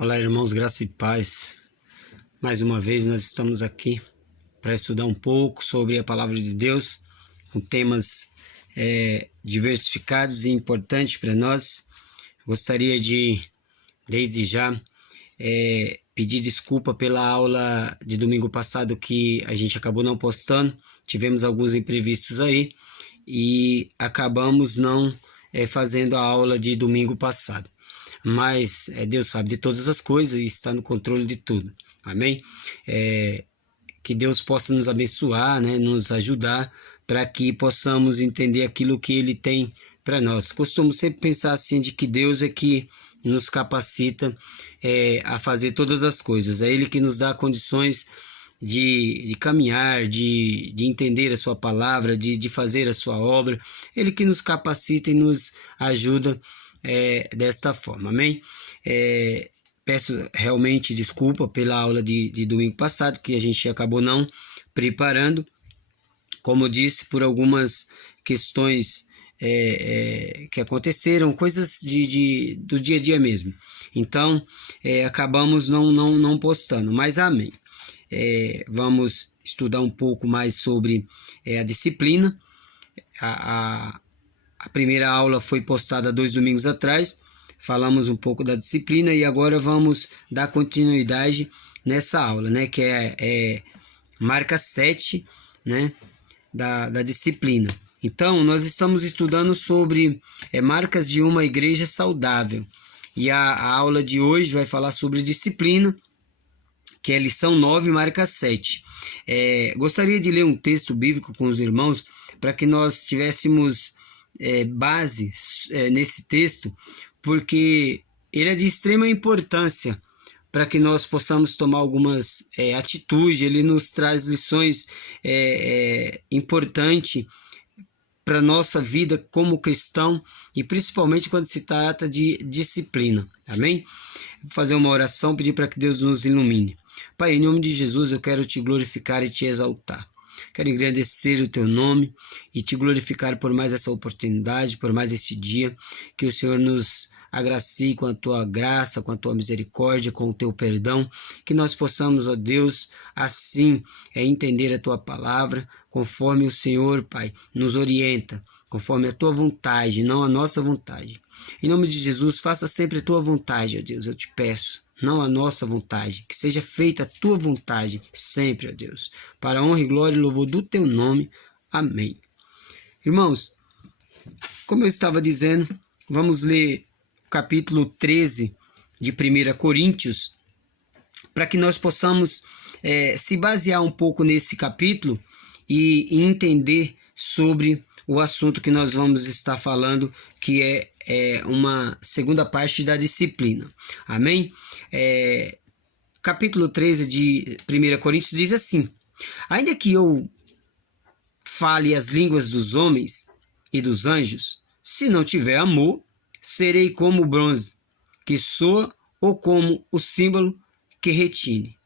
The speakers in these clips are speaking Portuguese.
Olá, irmãos, graça e paz. Mais uma vez nós estamos aqui para estudar um pouco sobre a palavra de Deus, com temas diversificados e importantes para nós. Gostaria de, desde já, pedir desculpa pela aula de domingo passado que a gente acabou não postando. Tivemos alguns imprevistos aí e acabamos não fazendo a aula de domingo passado. Mas Deus sabe de todas as coisas e está no controle de tudo. Amém? Que Deus possa nos abençoar, né? Nos ajudar para que possamos entender aquilo que Ele tem para nós. Costumo sempre pensar assim, de que Deus é que nos capacita a fazer todas as coisas. É Ele que nos dá condições de caminhar, de entender a sua palavra, de fazer a sua obra. Ele que nos capacita e nos ajuda desta forma, amém? Peço realmente desculpa pela aula de domingo passado, que a gente acabou não preparando, como eu disse, por algumas questões que aconteceram, coisas do dia a dia mesmo. Então, acabamos não postando, mas amém. Vamos estudar um pouco mais sobre a disciplina. A primeira aula foi postada 2 domingos atrás, falamos um pouco da disciplina e agora vamos dar continuidade nessa aula, né, que é marca 7, né, da disciplina. Então, nós estamos estudando sobre marcas de uma igreja saudável e a aula de hoje vai falar sobre disciplina, que é lição 9, marca 7. Gostaria de ler um texto bíblico com os irmãos para que nós tivéssemos base nesse texto, porque ele é de extrema importância para que nós possamos tomar algumas atitudes. Ele nos traz lições importantes para a nossa vida como cristão e principalmente quando se trata de disciplina, amém? Vou fazer uma oração, pedir para que Deus nos ilumine. Pai, em nome de Jesus eu quero te glorificar e te exaltar. Quero engrandecer o teu nome e te glorificar por mais essa oportunidade, por mais esse dia, que o Senhor nos agracie com a tua graça, com a tua misericórdia, com o teu perdão, que nós possamos, ó Deus, assim entender a tua palavra, conforme o Senhor, Pai, nos orienta, conforme a tua vontade, não a nossa vontade. Em nome de Jesus, faça sempre a tua vontade, ó Deus, eu te peço. Não a nossa vontade, que seja feita a tua vontade sempre, ó Deus, para a honra e glória e louvor do teu nome. Amém. Irmãos, como eu estava dizendo, vamos ler o capítulo 13 de 1 Coríntios, para que nós possamos se basear um pouco nesse capítulo e entender sobre o assunto que nós vamos estar falando, que é uma segunda parte da disciplina. Amém? Capítulo 13 de 1 Coríntios diz assim: ainda que eu fale as línguas dos homens e dos anjos, se não tiver amor, serei como o bronze que soa ou como o símbolo que retine.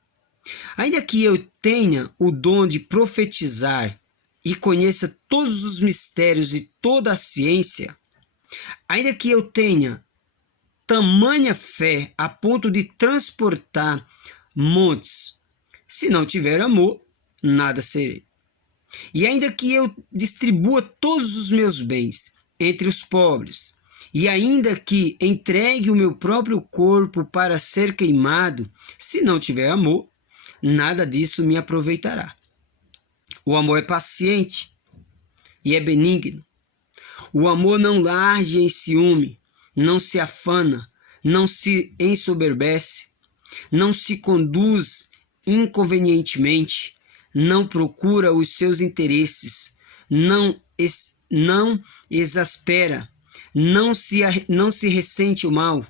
Ainda que eu tenha o dom de profetizar e conheça todos os mistérios e toda a ciência, ainda que eu tenha tamanha fé a ponto de transportar montes, se não tiver amor, nada serei. E ainda que eu distribua todos os meus bens entre os pobres, e ainda que entregue o meu próprio corpo para ser queimado, se não tiver amor, nada disso me aproveitará. O amor é paciente e é benigno. O amor não arde em ciúme, não se afana, não se ensoberbece, não se conduz inconvenientemente, não procura os seus interesses, não exaspera, não se ressente o mal,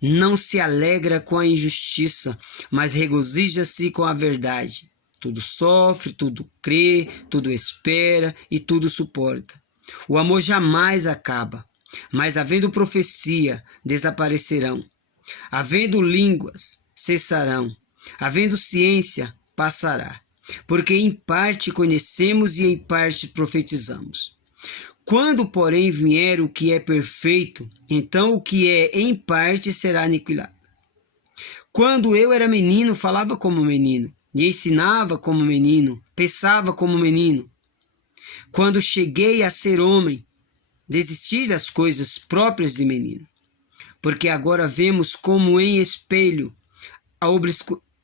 não se alegra com a injustiça, mas regozija-se com a verdade. Tudo sofre, tudo crê, tudo espera e tudo suporta. O amor jamais acaba, mas havendo profecia, desaparecerão. Havendo línguas, cessarão. Havendo ciência, passará. Porque em parte conhecemos e em parte profetizamos. Quando, porém, vier o que é perfeito, então o que é em parte será aniquilado. Quando eu era menino, falava como menino, e ensinava como menino, pensava como menino. Quando cheguei a ser homem, desisti das coisas próprias de menino, porque agora vemos como em espelho,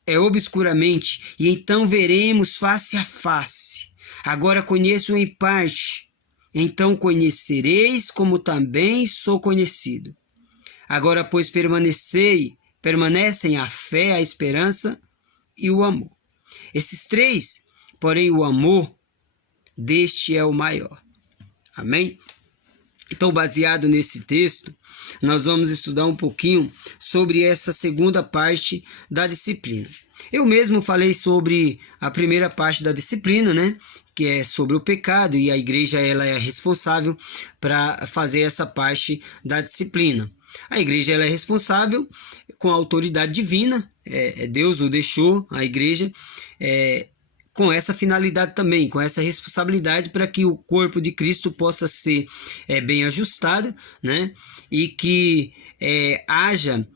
obscuramente, e então veremos face a face. Agora conheço em parte, então conhecereis como também sou conhecido. Agora, pois, permanecem a fé, a esperança e o amor. Esses três, porém o amor deste é o maior. Amém? Então, baseado nesse texto, nós vamos estudar um pouquinho sobre essa segunda parte da disciplina. Eu mesmo falei sobre a primeira parte da disciplina, né? Que é sobre o pecado, e a igreja ela é responsável para fazer essa parte da disciplina. A igreja ela é responsável com a autoridade divina, Deus o deixou, a igreja, com essa finalidade também, com essa responsabilidade para que o corpo de Cristo possa ser bem ajustado, né? E que haja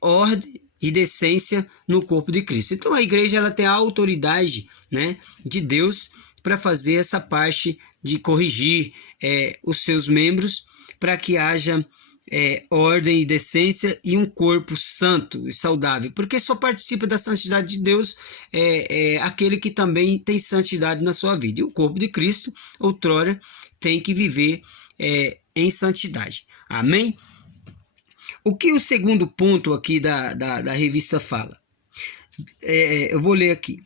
ordem e decência no corpo de Cristo. Então a igreja ela tem a autoridade, né, de Deus para fazer essa parte de corrigir os seus membros para que haja ordem e decência e um corpo santo e saudável, porque só participa da santidade de Deus aquele que também tem santidade na sua vida, e o corpo de Cristo outrora tem que viver em santidade. Amém? O que o segundo ponto aqui da revista fala? Eu vou ler aqui.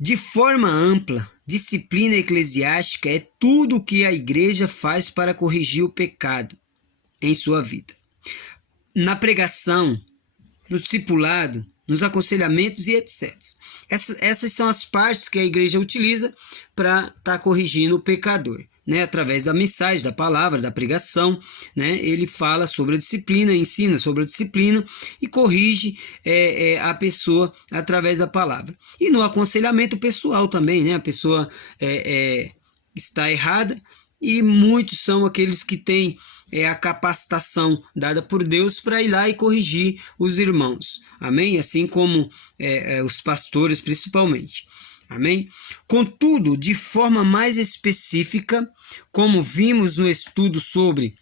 De forma ampla, disciplina eclesiástica é tudo o que a igreja faz para corrigir o pecado em sua vida. Na pregação, no discipulado, nos aconselhamentos e etc. Essas são as partes que a igreja utiliza para estar corrigindo o pecador, né? Através da mensagem, da palavra, da pregação, né? Ele fala sobre a disciplina, ensina sobre a disciplina e corrige a pessoa através da palavra. E no aconselhamento pessoal também, né? A pessoa está errada, e muitos são aqueles que têm a capacitação dada por Deus para ir lá e corrigir os irmãos. Amém? Assim como os pastores principalmente. Amém? Contudo, de forma mais específica, como vimos no estudo sobre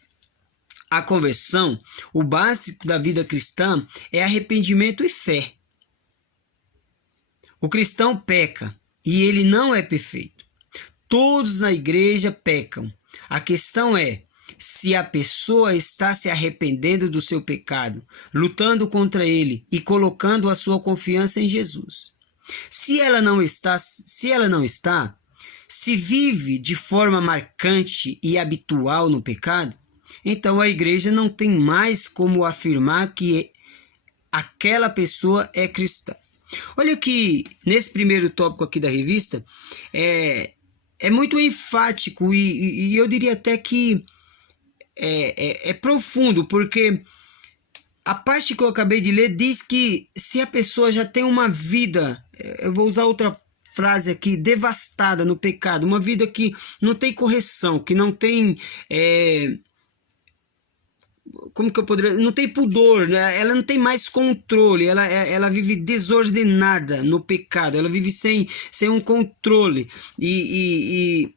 a conversão, o básico da vida cristã é arrependimento e fé. O cristão peca e ele não é perfeito. Todos na igreja pecam. A questão é se a pessoa está se arrependendo do seu pecado, lutando contra ele e colocando a sua confiança em Jesus. Se ela não está, se vive de forma marcante e habitual no pecado, então a igreja não tem mais como afirmar que aquela pessoa é cristã. Olha que nesse primeiro tópico aqui da revista é muito enfático e eu diria até que é profundo, porque a parte que eu acabei de ler diz que se a pessoa já tem uma vida, eu vou usar outra frase aqui, devastada no pecado, uma vida que não tem correção, que não tem como que eu poderia, não tem pudor, né? Ela não tem mais controle, ela vive desordenada no pecado, ela vive sem um controle, e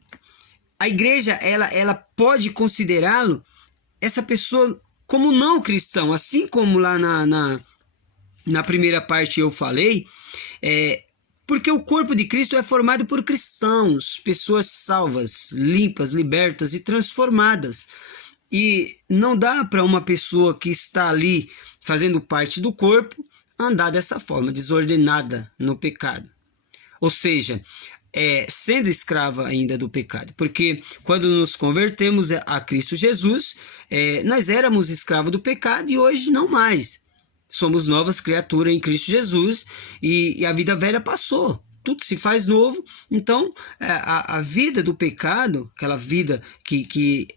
a igreja ela pode considerá-lo, essa pessoa, como não cristão, assim como lá na primeira parte eu falei, porque o corpo de Cristo é formado por cristãos, pessoas salvas, limpas, libertas e transformadas. E não dá para uma pessoa que está ali fazendo parte do corpo andar dessa forma, desordenada no pecado. Ou seja, sendo escrava ainda do pecado. Porque quando nos convertemos a Cristo Jesus, nós éramos escravos do pecado e hoje não mais. Somos novas criaturas em Cristo Jesus e a vida velha passou. Tudo se faz novo. Então, a vida do pecado, aquela vida que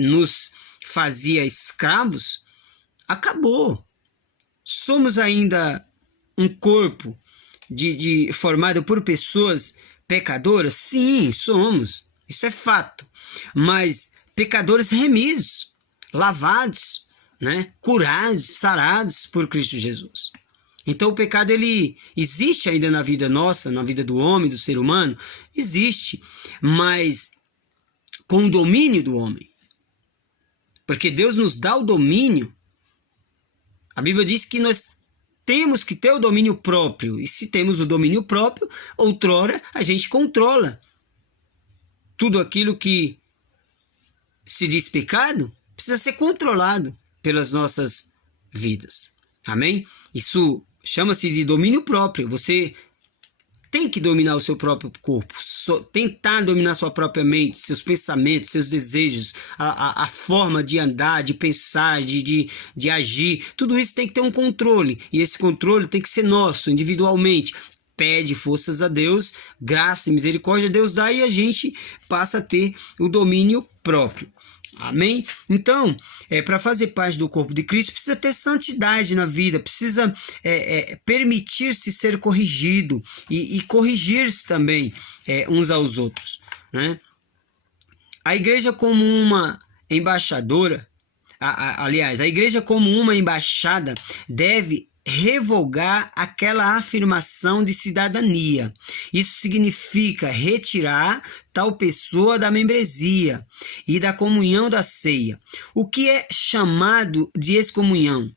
nos fazia escravos, acabou. Somos ainda um corpo formado por pessoas pecadoras? Sim, somos. Isso é fato. Mas pecadores remidos, lavados, né? Curados, sarados por Cristo Jesus. Então o pecado ele existe ainda na vida nossa, na vida do homem, do ser humano, existe, mas com o domínio do homem. Porque Deus nos dá o domínio. A Bíblia diz que nós temos que ter o domínio próprio. E se temos o domínio próprio, outrora a gente controla. Tudo aquilo que se diz pecado precisa ser controlado pelas nossas vidas. Amém? Isso chama-se de domínio próprio. Você tem que dominar o seu próprio corpo, tentar dominar sua própria mente, seus pensamentos, seus desejos, a forma de andar, de pensar, de agir. Tudo isso tem que ter um controle. E esse controle tem que ser nosso, individualmente. Pede forças a Deus, graça e misericórdia Deus dá e a gente passa a ter o domínio próprio. Amém? Então, para fazer parte do corpo de Cristo, precisa ter santidade na vida, precisa permitir-se ser corrigido e corrigir-se também uns aos outros, né? A igreja como uma embaixadora, aliás, a igreja como uma embaixada deve revogar aquela afirmação de cidadania. Isso significa retirar tal pessoa da membresia e da comunhão da ceia. O que é chamado de excomunhão?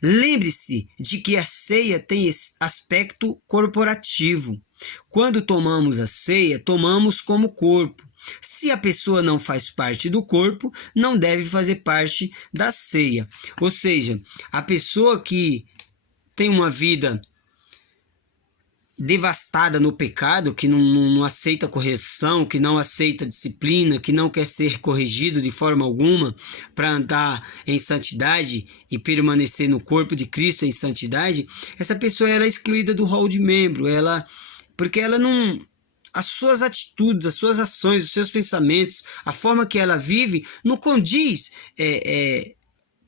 Lembre-se de que a ceia tem aspecto corporativo. Quando tomamos a ceia, tomamos como corpo. Se a pessoa não faz parte do corpo, não deve fazer parte da ceia. Ou seja, a pessoa que tem uma vida devastada no pecado, que não aceita correção, que não aceita disciplina, que não quer ser corrigido de forma alguma para andar em santidade e permanecer no corpo de Cristo em santidade, essa pessoa ela é excluída do rol de membro, porque ela não... As suas atitudes, as suas ações, os seus pensamentos, a forma que ela vive não condiz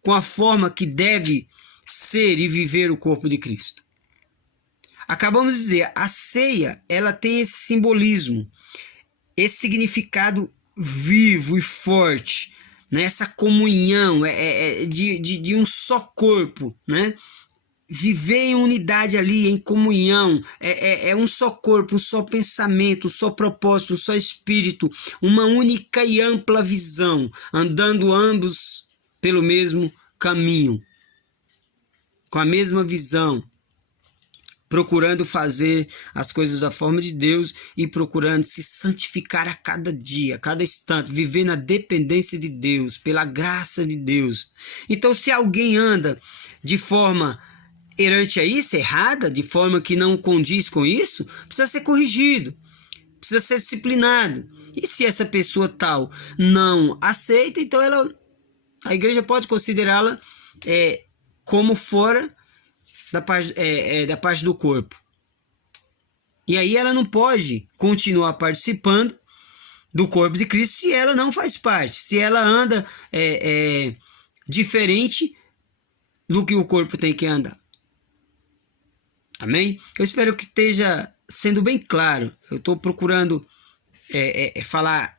com a forma que deve ser e viver o corpo de Cristo. Acabamos de dizer, a ceia, ela tem esse simbolismo, esse significado vivo e forte, né? Essa comunhão de um só corpo, né? Viver em unidade ali, em comunhão, é um só corpo, um só pensamento, um só propósito, um só espírito, uma única e ampla visão, andando ambos pelo mesmo caminho, com a mesma visão, procurando fazer as coisas da forma de Deus e procurando se santificar a cada dia, a cada instante, viver na dependência de Deus, pela graça de Deus. Então, se alguém anda de forma errante a isso, errada, de forma que não condiz com isso, precisa ser corrigido, precisa ser disciplinado. E se essa pessoa tal não aceita, então a igreja pode considerá-la como fora da parte do corpo. E aí ela não pode continuar participando do corpo de Cristo se ela não faz parte, se ela anda diferente do que o corpo tem que andar. Amém? Eu espero que esteja sendo bem claro. Eu estou procurando falar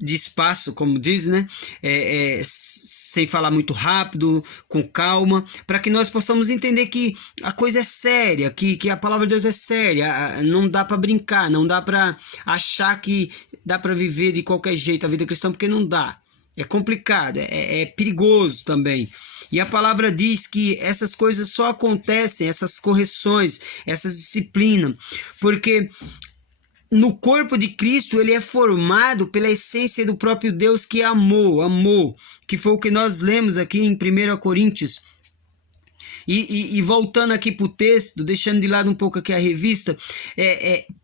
despacio, como diz, né? Sem falar muito rápido, com calma, para que nós possamos entender que a coisa é séria, que a palavra de Deus é séria. Não dá para brincar, não dá para achar que dá para viver de qualquer jeito a vida cristã, porque não dá. É complicado, é perigoso também. E a palavra diz que essas coisas só acontecem, essas correções, essas disciplinas, porque no corpo de Cristo ele é formado pela essência do próprio Deus que amou, que foi o que nós lemos aqui em 1 Coríntios. E voltando aqui para o texto, deixando de lado um pouco aqui a revista,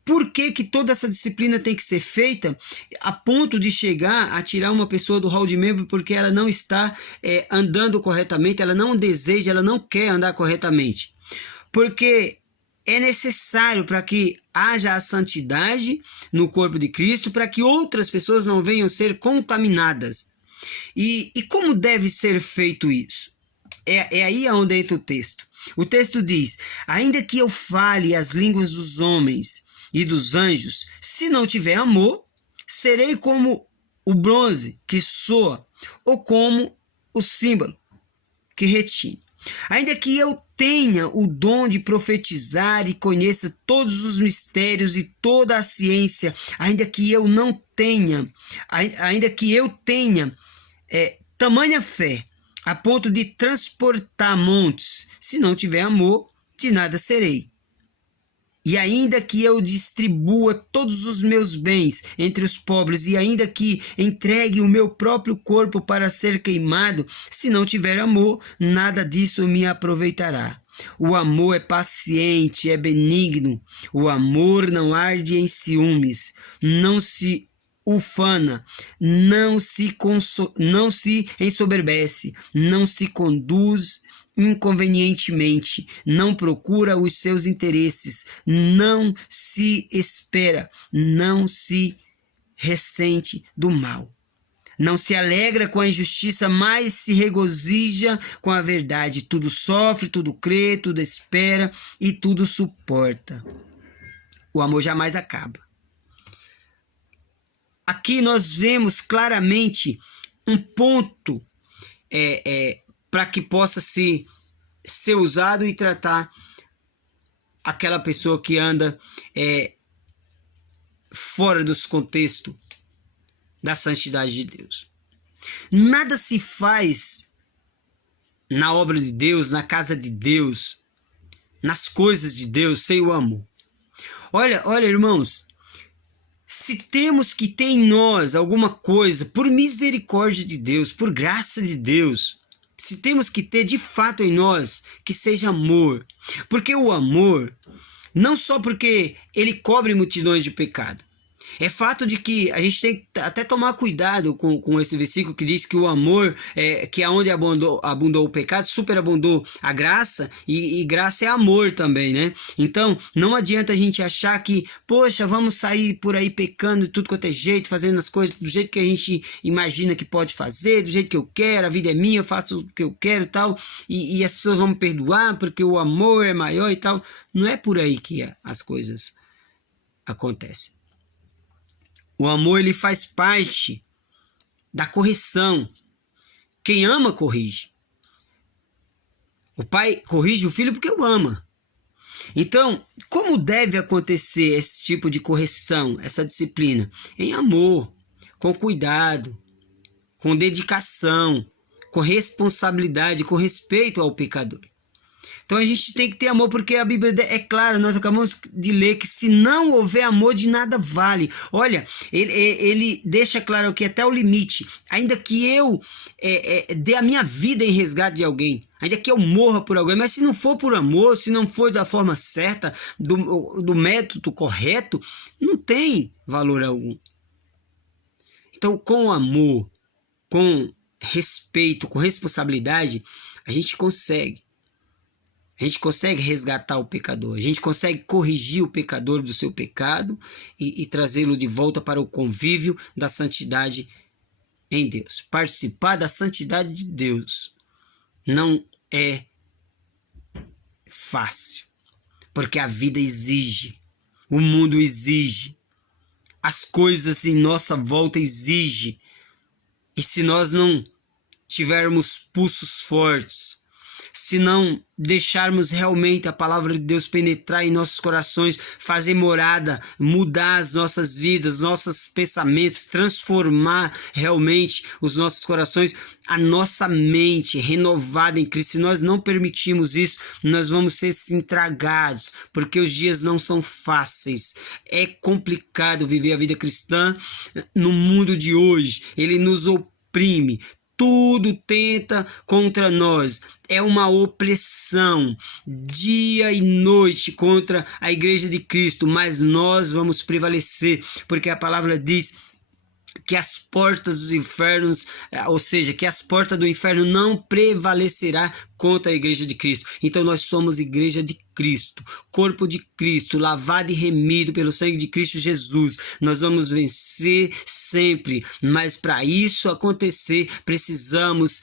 por que toda essa disciplina tem que ser feita a ponto de chegar a tirar uma pessoa do rol de membro porque ela não está andando corretamente, ela não deseja, ela não quer andar corretamente? Porque é necessário para que haja a santidade no corpo de Cristo, para que outras pessoas não venham ser contaminadas. E como deve ser feito isso? É aí onde entra o texto. O texto diz: ainda que eu fale as línguas dos homens e dos anjos, se não tiver amor, serei como o bronze que soa, ou como o símbolo que retine. Ainda que eu tenha o dom de profetizar e conheça todos os mistérios e toda a ciência, ainda que eu não tenha, ainda que eu tenha tamanha fé a ponto de transportar montes, se não tiver amor, de nada serei. E ainda que eu distribua todos os meus bens entre os pobres, e ainda que entregue o meu próprio corpo para ser queimado, se não tiver amor, nada disso me aproveitará. O amor é paciente, é benigno. O amor não arde em ciúmes, não se ufana, não se ensoberbece, não se conduz inconvenientemente, não procura os seus interesses, não se espera, não se ressente do mal. Não se alegra com a injustiça, mas se regozija com a verdade. Tudo sofre, tudo crê, tudo espera e tudo suporta. O amor jamais acaba. Aqui nós vemos claramente um ponto para que possa ser usado e tratar aquela pessoa que anda fora dos contextos da santidade de Deus. Nada se faz na obra de Deus, na casa de Deus, nas coisas de Deus, sem o amor. Olha, irmãos, se temos que ter em nós alguma coisa, por misericórdia de Deus, por graça de Deus, se temos que ter de fato em nós, que seja amor. Porque o amor, não só porque ele cobre multidões de pecado, é fato de que a gente tem que até tomar cuidado com esse versículo que diz que o amor, que aonde abundou o pecado, superabundou a graça, e graça é amor também, né? Então, não adianta a gente achar que, poxa, vamos sair por aí pecando de tudo quanto é jeito, fazendo as coisas do jeito que a gente imagina que pode fazer, do jeito que eu quero, a vida é minha, eu faço o que eu quero e tal, e as pessoas vão me perdoar porque o amor é maior e tal. Não é por aí que as coisas acontecem. O amor, ele faz parte da correção. Quem ama, corrige. O pai corrige o filho porque o ama. Então, como deve acontecer esse tipo de correção, essa disciplina? Em amor, com cuidado, com dedicação, com responsabilidade, com respeito ao pecador. Então a gente tem que ter amor, porque a Bíblia é clara, nós acabamos de ler que se não houver amor, de nada vale. Olha, ele deixa claro que até o limite, ainda que eu dê a minha vida em resgate de alguém, ainda que eu morra por alguém, mas se não for por amor, se não for da forma certa, do método correto, não tem valor algum. Então, com amor, com respeito, com responsabilidade, a gente consegue. A gente consegue resgatar o pecador, a gente consegue corrigir o pecador do seu pecado e trazê-lo de volta para o convívio da santidade em Deus. Participar da santidade de Deus não é fácil, porque a vida exige, o mundo exige, as coisas em nossa volta exigem, e se nós não tivermos pulsos fortes, se não deixarmos realmente a palavra de Deus penetrar em nossos corações, fazer morada, mudar as nossas vidas, nossos pensamentos, transformar realmente os nossos corações, a nossa mente renovada em Cristo, se nós não permitirmos isso, nós vamos ser intragados, porque os dias não são fáceis. É complicado viver a vida cristã no mundo de hoje. Ele nos oprime. Tudo tenta contra nós. É uma opressão dia e noite contra a igreja de Cristo, mas nós vamos prevalecer, porque a palavra diz que as portas dos infernos, ou seja, que as portas do inferno não prevalecerá contra a igreja de Cristo. Então nós somos igreja de Cristo, corpo de Cristo, lavado e remido pelo sangue de Cristo Jesus. Nós vamos vencer sempre, mas para isso acontecer, precisamos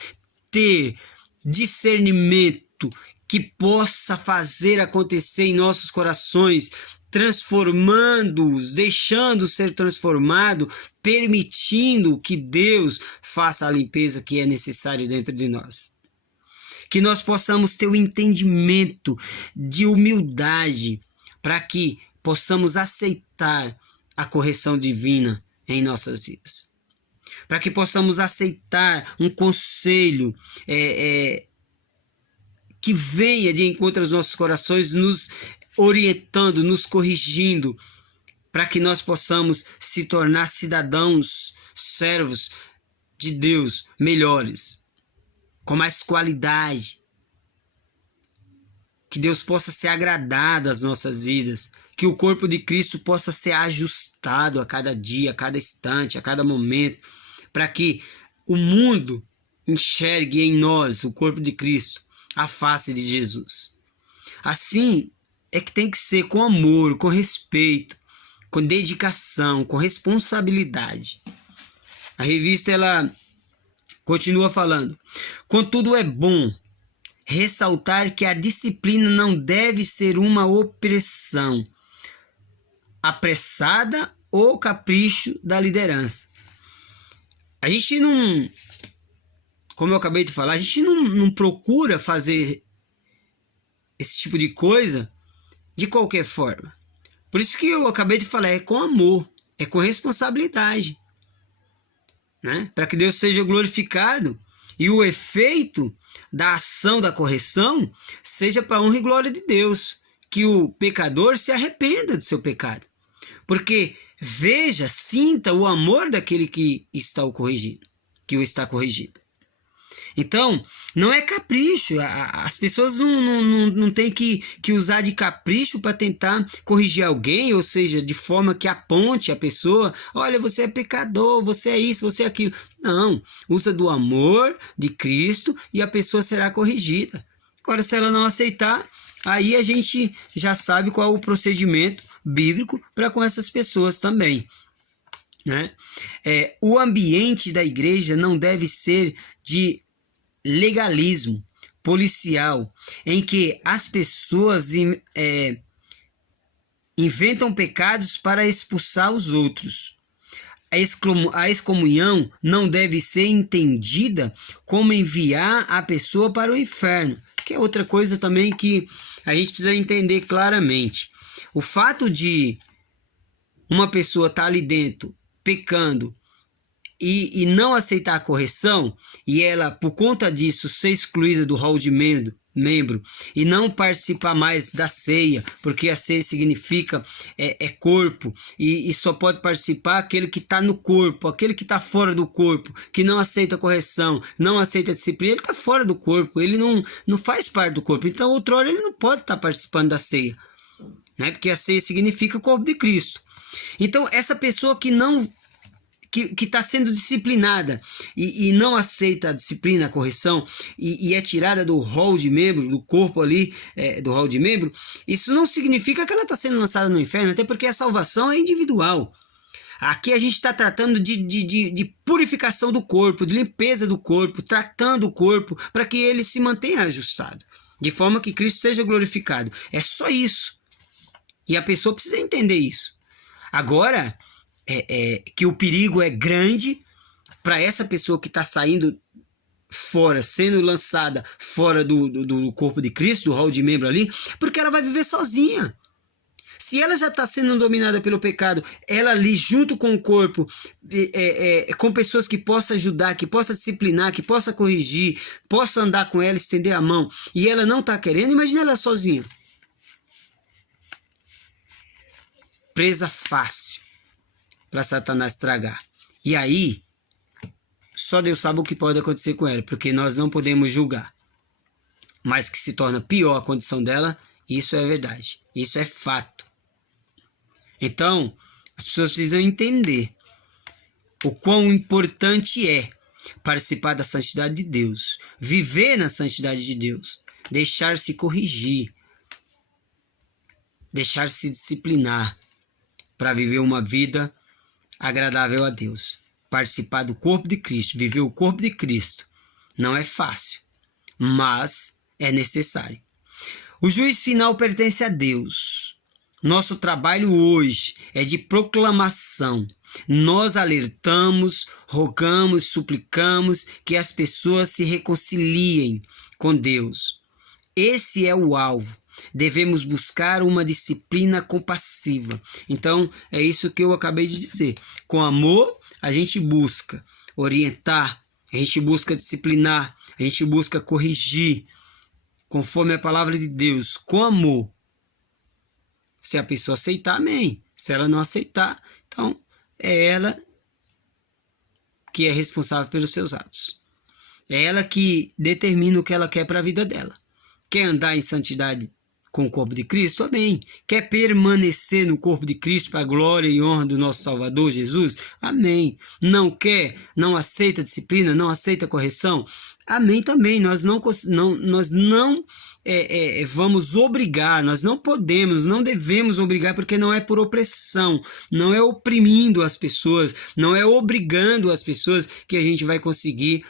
ter discernimento que possa fazer acontecer em nossos corações, transformando-os, deixando ser transformado, permitindo que Deus faça a limpeza que é necessária dentro de nós. que nós possamos ter o entendimento de humildade, para que possamos aceitar a correção divina em nossas vidas. Para que possamos aceitar um conselho que venha de encontro aos nossos corações, nos orientando, nos corrigindo, para que nós possamos se tornar cidadãos, servos de Deus melhores, com mais qualidade. Que Deus possa ser agradado às nossas vidas, que o corpo de Cristo possa ser ajustado a cada dia, a cada instante, a cada momento, para que o mundo enxergue em nós, o corpo de Cristo, a face de Jesus. Assim é que tem que ser, com amor, com respeito, com dedicação, com responsabilidade. A revista ela continua falando: contudo é bom ressaltar que a disciplina não deve ser uma opressão apressada ou capricho da liderança. A gente não, como eu acabei de falar, a gente não procura fazer esse tipo de coisa de qualquer forma. Por isso que eu acabei de falar, é com amor, é com responsabilidade, né? Para que Deus seja glorificado e o efeito da ação da correção seja para a honra e glória de Deus, que o pecador se arrependa do seu pecado, porque veja, sinta o amor daquele que está o corrigindo, que o está corrigindo. Então, não é capricho, as pessoas não têm que usar de capricho para tentar corrigir alguém, ou seja, de forma que aponte a pessoa: olha, você é pecador, você é isso, você é aquilo. Não, usa do amor de Cristo e a pessoa será corrigida. Agora, se ela não aceitar, aí a gente já sabe qual é o procedimento bíblico para com essas pessoas também, né? O ambiente da igreja não deve ser de legalismo policial, em que as pessoas inventam pecados para expulsar os outros. A excomunhão não deve ser entendida como enviar a pessoa para o inferno, que é outra coisa também que a gente precisa entender claramente. O fato de uma pessoa estar ali dentro pecando e não aceitar a correção, e ela, por conta disso, ser excluída do hall de membro e não participar mais da ceia, porque a ceia significa corpo, e só pode participar aquele que está no corpo. Aquele que está fora do corpo, que não aceita a correção, não aceita a disciplina, ele está fora do corpo, ele não faz parte do corpo. Então, outrora, ele não pode estar participando da ceia, né? Porque a ceia significa o corpo de Cristo. Então, essa pessoa que está sendo disciplinada e não aceita a disciplina, a correção, e é tirada do hall de membro, do corpo ali, do hall de membro, isso não significa que ela está sendo lançada no inferno, até porque a salvação é individual. Aqui a gente está tratando de purificação do corpo, de limpeza do corpo, tratando o corpo para que ele se mantenha ajustado, de forma que Cristo seja glorificado. É só isso. E a pessoa precisa entender isso. Agora, que o perigo é grande para essa pessoa que está saindo fora, sendo lançada fora do corpo de Cristo, do hall de membro ali, porque ela vai viver sozinha. Se ela já está sendo dominada pelo pecado, ela ali junto com o corpo, com pessoas que possam ajudar, que possam disciplinar, que possam corrigir, possam andar com ela, estender a mão, e ela não está querendo, imagina ela sozinha. Presa fácil para Satanás estragar. E aí, só Deus sabe o que pode acontecer com ela, porque nós não podemos julgar. Mas que se torna pior a condição dela, isso é verdade. Isso é fato. Então, as pessoas precisam entender o quão importante é participar da santidade de Deus, viver na santidade de Deus, deixar-se corrigir, deixar-se disciplinar para viver uma vida agradável a Deus. Participar do corpo de Cristo, viver o corpo de Cristo, não é fácil, mas é necessário. O juízo final pertence a Deus. Nosso trabalho hoje é de proclamação. Nós alertamos, rogamos, suplicamos que as pessoas se reconciliem com Deus. Esse é o alvo. Devemos buscar uma disciplina compassiva. Então, é isso que eu acabei de dizer. Com amor, a gente busca orientar, a gente busca disciplinar, a gente busca corrigir, conforme a palavra de Deus, com amor. Se a pessoa aceitar, amém. Se ela não aceitar, então é ela que é responsável pelos seus atos. É ela que determina o que ela quer para a vida dela. Quer andar em santidade com o corpo de Cristo? Amém. Quer permanecer no corpo de Cristo para a glória e honra do nosso Salvador Jesus? Amém. Não quer, não aceita disciplina, não aceita correção? Amém também. Nós não vamos obrigar, nós não podemos, não devemos obrigar, porque não é por opressão, não é oprimindo as pessoas, não é obrigando as pessoas que a gente vai conseguir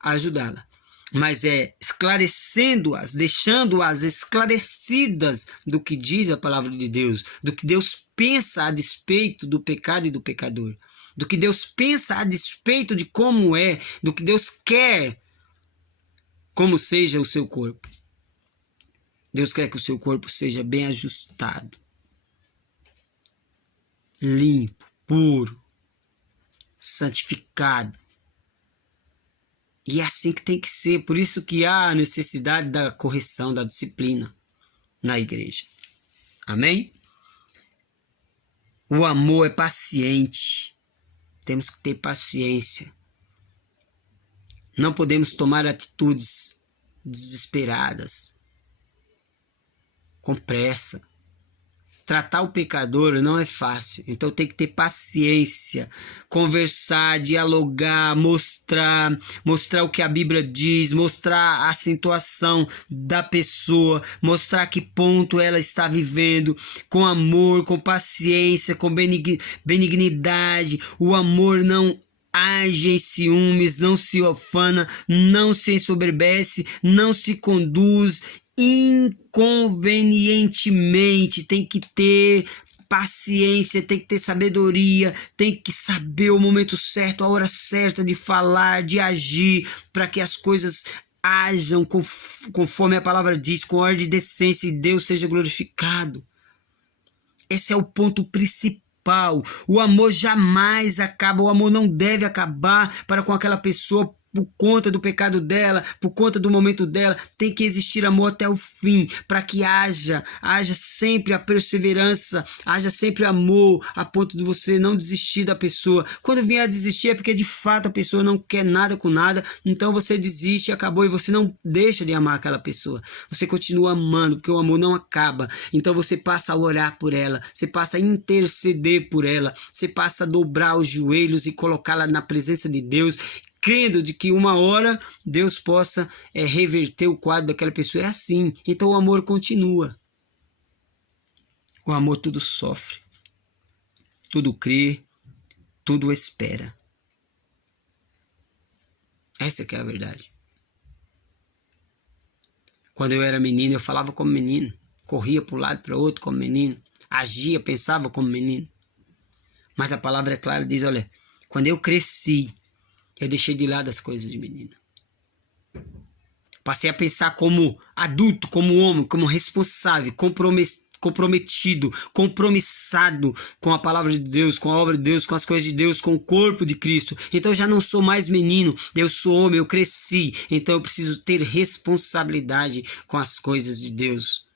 ajudá-la. Mas é esclarecendo-as, deixando-as esclarecidas do que diz a palavra de Deus, do que Deus pensa a despeito do pecado e do pecador, do que Deus pensa a despeito de como é, do que Deus quer como seja o seu corpo. Deus quer que o seu corpo seja bem ajustado, limpo, puro, santificado. E é assim que tem que ser. Por isso que há a necessidade da correção, da disciplina na igreja. Amém? O amor é paciente. Temos que ter paciência. Não podemos tomar atitudes desesperadas, com pressa. Tratar o pecador não é fácil, então tem que ter paciência, conversar, dialogar, mostrar o que a Bíblia diz, mostrar a situação da pessoa, mostrar que ponto ela está vivendo, com amor, com paciência, com benignidade. O amor não age em ciúmes, não se ufana, não se ensoberbece, não se conduz inconvenientemente. Tem que ter paciência, tem que ter sabedoria, tem que saber o momento certo, a hora certa de falar, de agir, para que as coisas hajam conforme a palavra diz, com ordem de decência, e Deus seja glorificado. Esse é o ponto principal. O amor jamais acaba, o amor não deve acabar para com aquela pessoa por conta do pecado dela, por conta do momento dela. Tem que existir amor até o fim, para que haja sempre a perseverança, haja sempre amor, a ponto de você não desistir da pessoa. Quando vier a desistir é porque de fato a pessoa não quer nada com nada, então você desiste e acabou, e você não deixa de amar aquela pessoa. Você continua amando, porque o amor não acaba. Então você passa a orar por ela, você passa a interceder por ela, você passa a dobrar os joelhos e colocá-la na presença de Deus, crendo de que uma hora Deus possa reverter o quadro daquela pessoa. É assim. Então o amor continua. O amor tudo sofre, tudo crê, tudo espera. Essa que é a verdade. Quando eu era menino, eu falava como menino, corria para um lado e para o outro como menino, agia, pensava como menino. Mas a palavra é clara, diz, olha, quando eu cresci, eu deixei de lado as coisas de menino. Passei a pensar como adulto, como homem, como responsável, comprometido, compromissado com a palavra de Deus, com a obra de Deus, com as coisas de Deus, com o corpo de Cristo. Então eu já não sou mais menino, eu sou homem, eu cresci. Então eu preciso ter responsabilidade com as coisas de Deus.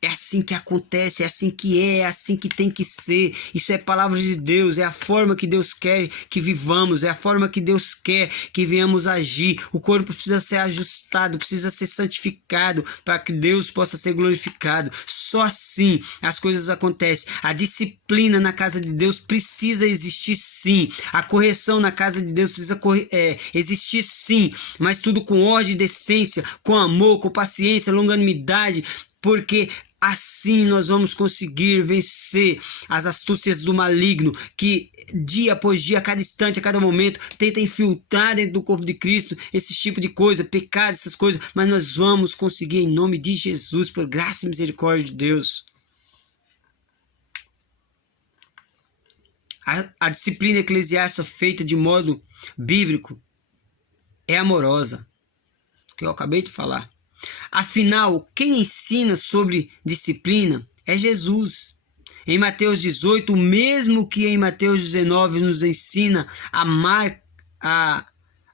É assim que acontece, é assim que é assim que tem que ser. Isso é palavra de Deus, é a forma que Deus quer que vivamos, é a forma que Deus quer que venhamos agir. O corpo precisa ser ajustado, precisa ser santificado para que Deus possa ser glorificado. Só assim as coisas acontecem. A disciplina na casa de Deus precisa existir sim. A correção na casa de Deus precisa existir sim. Mas tudo com ordem e decência, com amor, com paciência, longanimidade, porque assim nós vamos conseguir vencer as astúcias do maligno, que dia após dia, a cada instante, a cada momento, tenta infiltrar dentro do corpo de Cristo esse tipo de coisa, pecado, essas coisas. Mas nós vamos conseguir em nome de Jesus, por graça e misericórdia de Deus. A disciplina eclesiástica feita de modo bíblico é amorosa, que eu acabei de falar. Afinal, quem ensina sobre disciplina é Jesus. Em Mateus 18, o mesmo que em Mateus 19 nos ensina a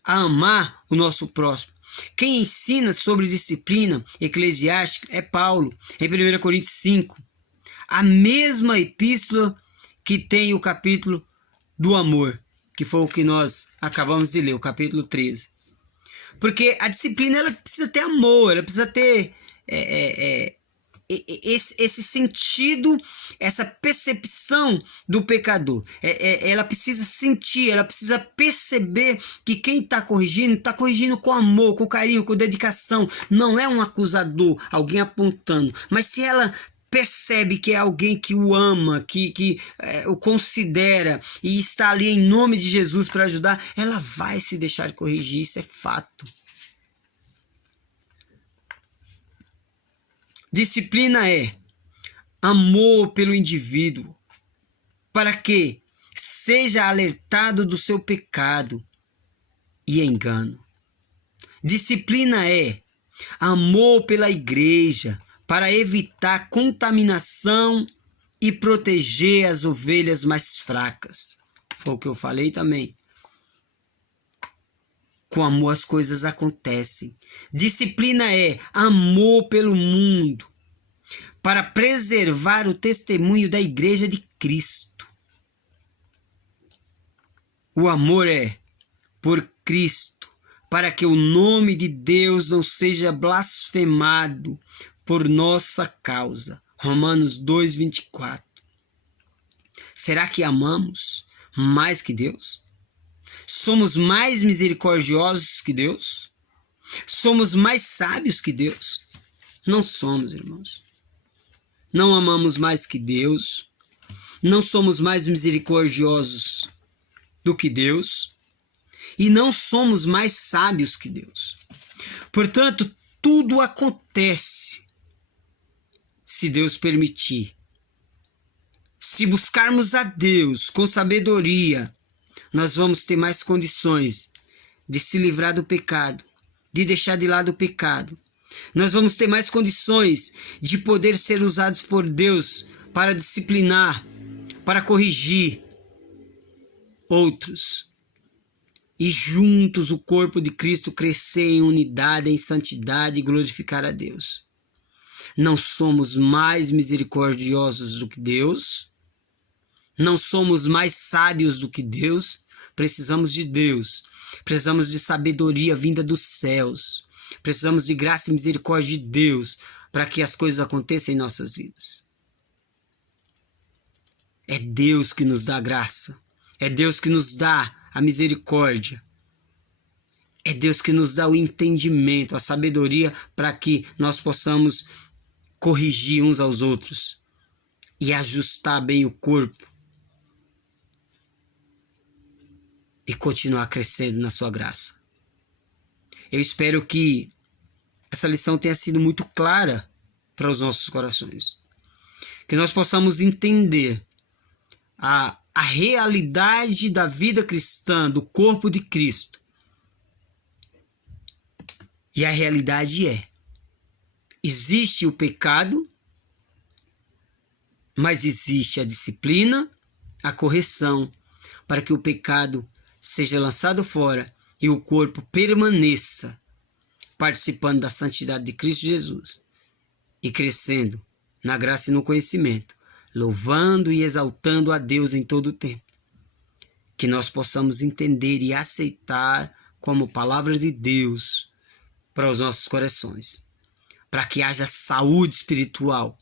amar o nosso próximo. Quem ensina sobre disciplina eclesiástica é Paulo, em 1 Coríntios 5. A mesma epístola que tem o capítulo do amor, que foi o que nós acabamos de ler, o capítulo 13. Porque a disciplina ela precisa ter amor, ela precisa ter esse sentido, essa percepção do pecador. Ela precisa sentir, ela precisa perceber que quem está corrigindo com amor, com carinho, com dedicação. Não é um acusador, alguém apontando. Mas se ela percebe que é alguém que o ama, que o considera e está ali em nome de Jesus para ajudar, ela vai se deixar corrigir, isso é fato. Disciplina é amor pelo indivíduo, para que seja alertado do seu pecado e engano. Disciplina é amor pela igreja, para evitar contaminação e proteger as ovelhas mais fracas. Foi o que eu falei também. Com amor as coisas acontecem. Disciplina é amor pelo mundo, para preservar o testemunho da igreja de Cristo. O amor é por Cristo, para que o nome de Deus não seja blasfemado por nossa causa. Romanos 2:24. Será que amamos mais que Deus? Somos mais misericordiosos que Deus? Somos mais sábios que Deus? Não somos, irmãos. Não amamos mais que Deus. Não somos mais misericordiosos do que Deus. E não somos mais sábios que Deus. Portanto, tudo acontece se Deus permitir. Se buscarmos a Deus com sabedoria, nós vamos ter mais condições de se livrar do pecado, de deixar de lado o pecado. Nós vamos ter mais condições de poder ser usados por Deus para disciplinar, para corrigir outros. E juntos o corpo de Cristo crescer em unidade, em santidade e glorificar a Deus. Não somos mais misericordiosos do que Deus. Não somos mais sábios do que Deus. Precisamos de Deus. Precisamos de sabedoria vinda dos céus. Precisamos de graça e misericórdia de Deus para que as coisas aconteçam em nossas vidas. É Deus que nos dá a graça. É Deus que nos dá a misericórdia. É Deus que nos dá o entendimento, a sabedoria para que nós possamos corrigir uns aos outros e ajustar bem o corpo e continuar crescendo na sua graça. Eu espero que essa lição tenha sido muito clara para os nossos corações. Que nós possamos entender a realidade da vida cristã, do corpo de Cristo. E a realidade é: existe o pecado, mas existe a disciplina, a correção, para que o pecado seja lançado fora e o corpo permaneça participando da santidade de Cristo Jesus e crescendo na graça e no conhecimento, louvando e exaltando a Deus em todo o tempo. Que nós possamos entender e aceitar como palavra de Deus para os nossos corações, para que haja saúde espiritual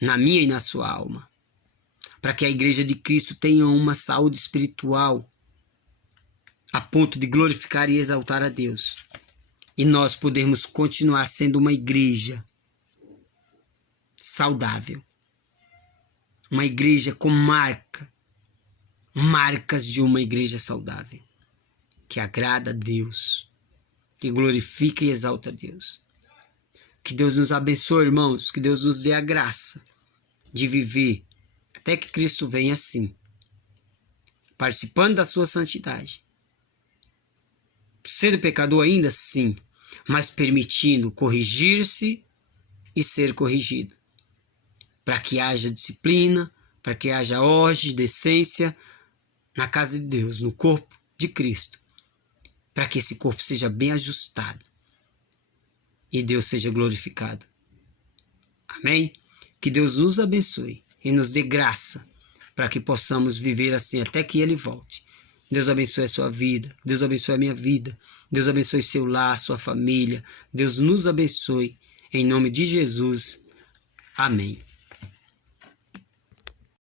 na minha e na sua alma, para que a igreja de Cristo tenha uma saúde espiritual a ponto de glorificar e exaltar a Deus, e nós podermos continuar sendo uma igreja saudável, uma igreja com marcas de uma igreja saudável, que agrada a Deus, que glorifica e exalta a Deus. Que Deus nos abençoe, irmãos, que Deus nos dê a graça de viver até que Cristo venha assim, participando da sua santidade sendo pecador ainda? Sim, mas permitindo corrigir-se e ser corrigido, para que haja disciplina, para que haja ordem, decência na casa de Deus, no corpo de Cristo, para que esse corpo seja bem ajustado e Deus seja glorificado. Amém? Que Deus nos abençoe e nos dê graça para que possamos viver assim até que Ele volte. Deus abençoe a sua vida, Deus abençoe a minha vida, Deus abençoe seu lar, sua família, Deus nos abençoe, em nome de Jesus. Amém.